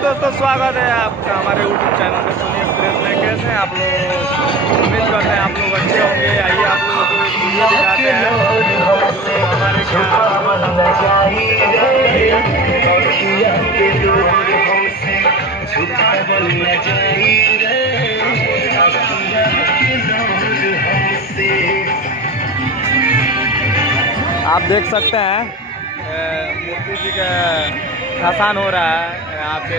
दोस्तों, स्वागत है आपका हमारे यूट्यूब चैनल पे सोनी एक्सप्रेस में। कैसे हैं आप लोग? उम्मीद करते हैं आप लोग अच्छे होंगे। आइए आप लोगों को एक वीडियो दिखाते हैं जो हमारे आप देख सकते हैं मूर्ति जी का आसान हो रहा है यहाँ पे।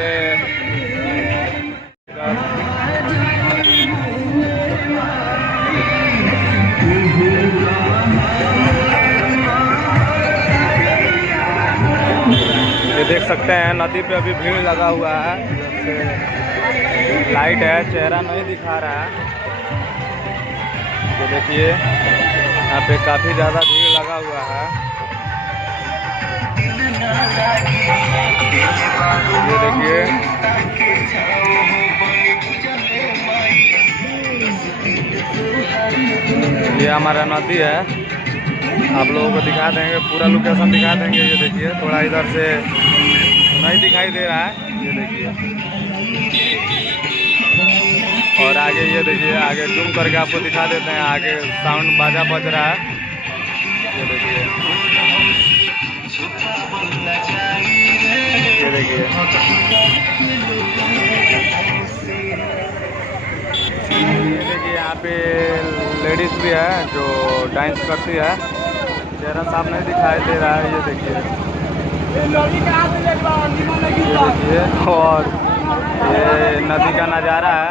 ये देख सकते हैं नदी पे अभी भीड़ लगा हुआ है। लाइट है, चेहरा नहीं दिखा रहा है। तो देखिए यहाँ पे काफ़ी ज़्यादा भीड़ लगा हुआ है। ये देखिए ये हमारा नदी है। आप लोगों को दिखा देंगे, पूरा लोकेशन दिखा देंगे। ये देखिए थोड़ा इधर से नहीं दिखाई दे रहा है। ये देखिए और आगे ये देखिए, आगे जूम करके आपको दिखा देते हैं। आगे साउंड बाजा बज रहा है। ये देखिए यहाँ पे लेडीज भी है जो डांस करती है। चेहरा साफ नहीं दिखाई दे रहा है। ये देखिए और ये नदी का नज़ारा है।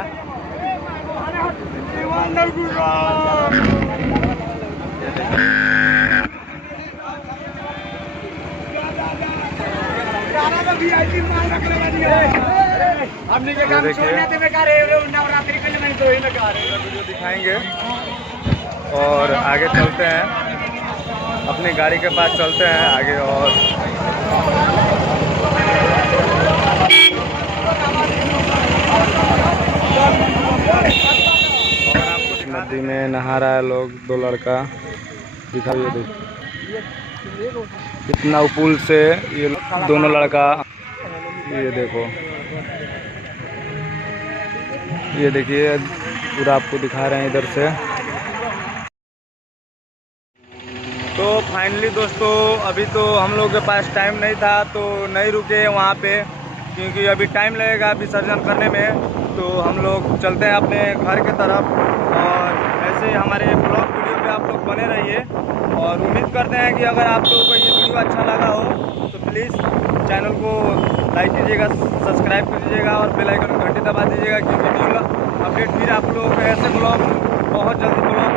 वीडियो दिखाएंगे और आगे चलते हैं, अपनी गाड़ी के पास चलते हैं आगे। और नदी में नहा रहा है लोग, दो लड़का दिखाइए। कितना पुल से ये दोनों लड़का, ये देखो, ये देखिए पूरा आपको दिखा रहे हैं इधर से। तो फाइनली दोस्तों, अभी तो हम लोग के पास टाइम नहीं था तो नहीं रुके वहाँ पे, क्योंकि अभी टाइम लगेगा विसर्जन करने में। तो हम लोग चलते हैं अपने घर के तरफ। और ऐसे ही हमारे ब्लॉग वीडियो पे आप लोग बने रहिए। और उम्मीद करते हैं कि अगर आप लोगों को ये वीडियो अच्छा लगा हो तो प्लीज़ चैनल को लाइक कीजिएगा, सब्सक्राइब कीजिएगा और बेल आइकन घंटी दबा दीजिएगा, क्योंकि न्यू अपडेट फिर आप लोगों को ऐसे ब्लॉग बहुत जल्दी ब्लॉग